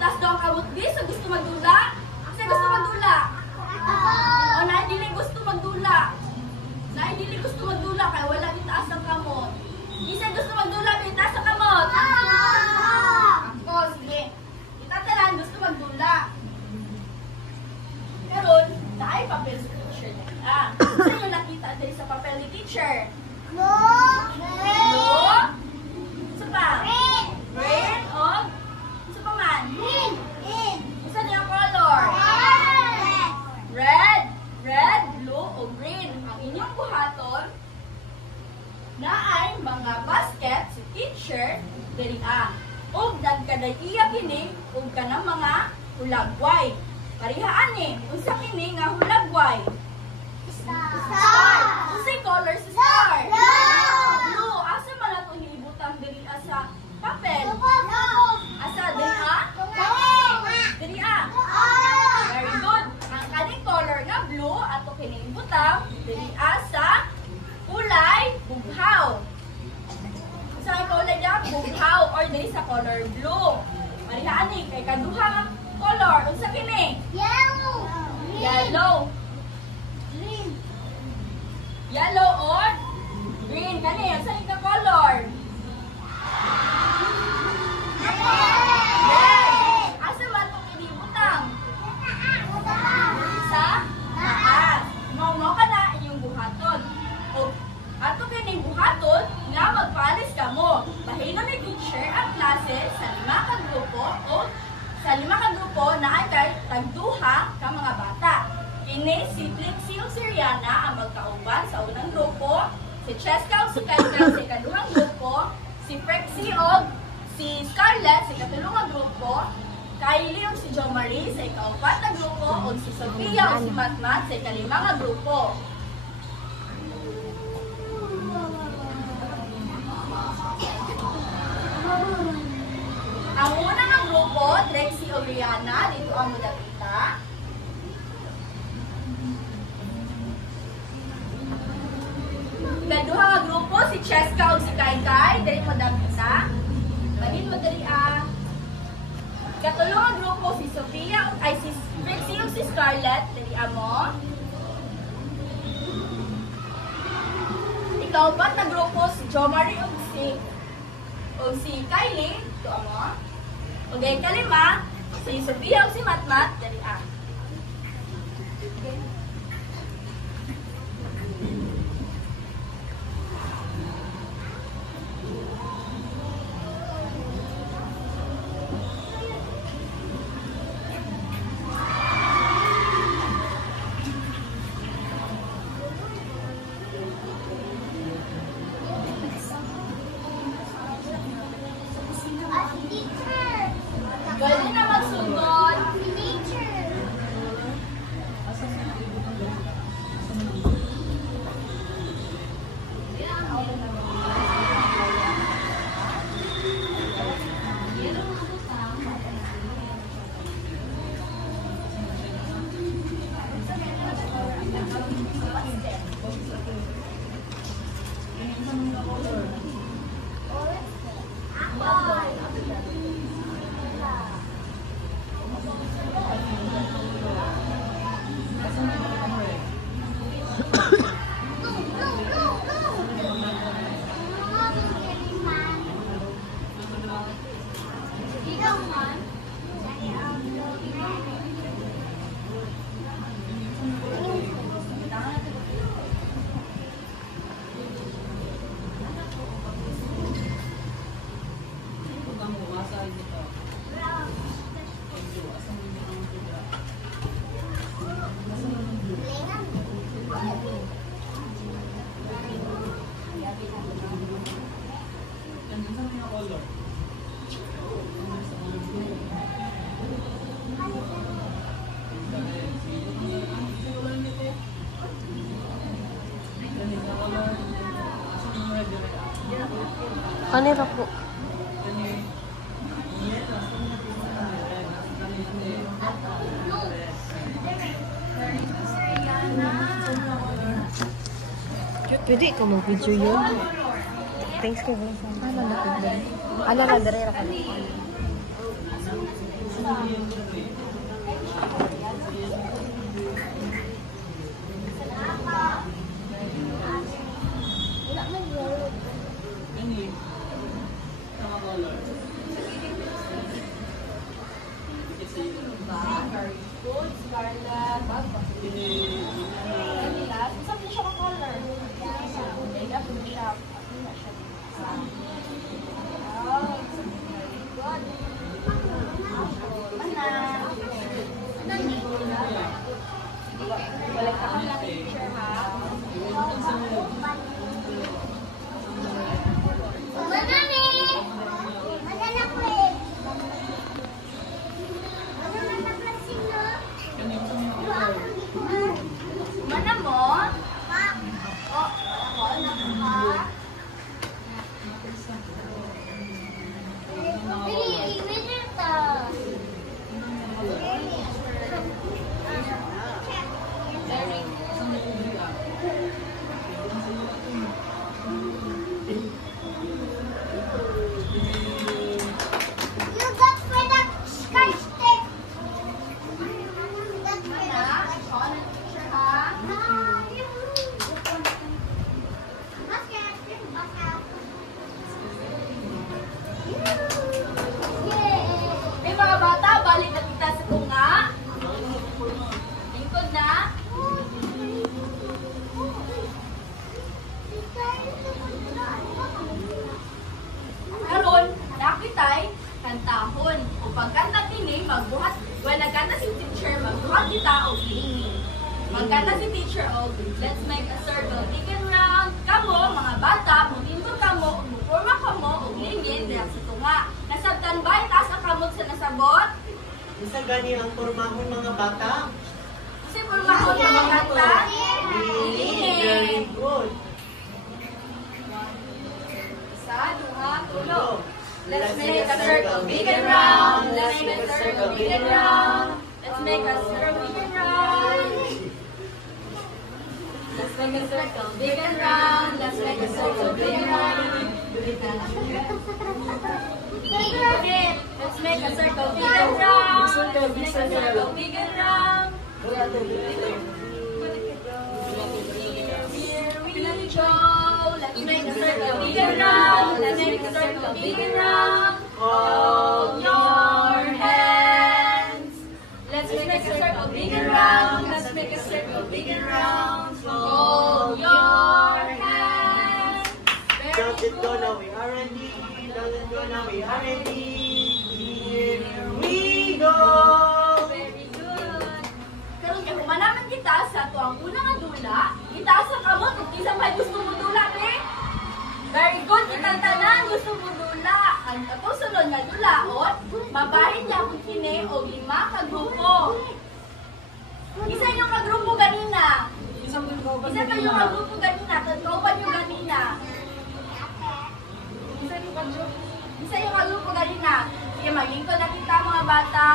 Itas daw ang kamot di sa gusto magdula. Kasi gusto magdula. O naidili gusto magdula. Naidili gusto magdula kaya wala itaas ang kamot. Isa gusto magdula, itaas ang kamot. Ako, sige. Itatalan gusto magdula. Karon, naay papel sa teacher na. Saan nyo nakita dahil sa papel ni teacher? No. Isa pa? Green. O? Isa pa man? Isa niya color? Red. Red, blue, o green. Ang inyong buhaton na ay mga basket si teacher dali o nagkaday iya kini o ka ng mga hulagway. Parihaan ni, unsa kini nga hulagway? Star. Unsay color sa star? Blue. Asa man ato niibutang diri sa papel? Asa diri Diri Very good. Ang kaning color nga blue ato kini ibutang diri sa kulay bughaw. Sa kulay nga bughaw or diri sa color blue. Parihaan ni kay kaduha nga color. Unsa kini? Yellow. Green. Yellow or green. Kani, unsa ni ka color? Red. Asa man itong inibutang? Sa taas. Mau ka na inyong buhaton. O ato kining buhaton nga magpalis ka mo. Pahinom ni teacher ang klase sa 5 ka grupo o sa 5 ka grupo na ay kay tagduha ka mga bata. Kini si Flexie o si Rihanna ang magkauban sa unang grupo, si Cheska o si Kaika sa ikaduhang grupo, si Prexie o si Scarlett sa ikatulungang grupo, Kylie o si Jo Marie sa ikaupat na grupo, o si Sophia o si Matmat sa ikalimang na grupo. Ang unang ng grupo, Trexie o Rihanna, dito ang mudapita. Kaduha nga grupo, si Cheska o si Kaikai, dito mudapita. Manin mo dali Katulong nga grupo, si Sophia, ay si Trexie o si Scarlett, dali mo. Ikaupat na grupo, si Jo Marie o si Kylie, ito mo. Okay, kalima, si Sophia o si Matmat, dali Pwede na magsunod. Kanira po. Pwede ka mag-video yun. Thanks kayo. Ano na po? Ano na, dire ka. kini magbuhat. Well, nagkanta si teacher, magbuhat kita o hilingin. Magkanta si teacher o let's make a circle, big and round. Kamo, mga bata, mutinto kamo, umuporma kamo, o hilingin, diyan sa tunga. Nasabtan ba, itaas ang kamot sa nasabot? Isa gani ang pormahon mga bata. Kasi pormahon mga bata, Very hilingin. good. Isa, duha, tulo. Let's make a circle, big and round. Let's make a circle, big and round. Let's make a circle, big and round. Let's make a circle, big and round. Let's make a circle, big and round. Let's make a circle, big and round. Let's make a circle, big and round. Here we go. Let's make a circle, big and round. Let's make a circle, big and round. Hold your hands. Let's make a circle, big and round. Let's make a circle, big and round. Hold your hands. Down it go now, we are ready. Down it go now, we are ready. Here we go. Very good. Karon kay humanaman kita sa tuang unang adula, itaas ang kamot ug isa may gusto mo dula be. Very good, kitang tanan gusto mo dula. Ang katusunod nga dulaon, mabahin niya kung kini og 5 ka grupo. Isa yung kagrupo ganina. Isa pa yung kagrupo ganina, tagkauban yung ganina. Isa yung kagrupo ganina. Sige, maglingkod na kita mga bata.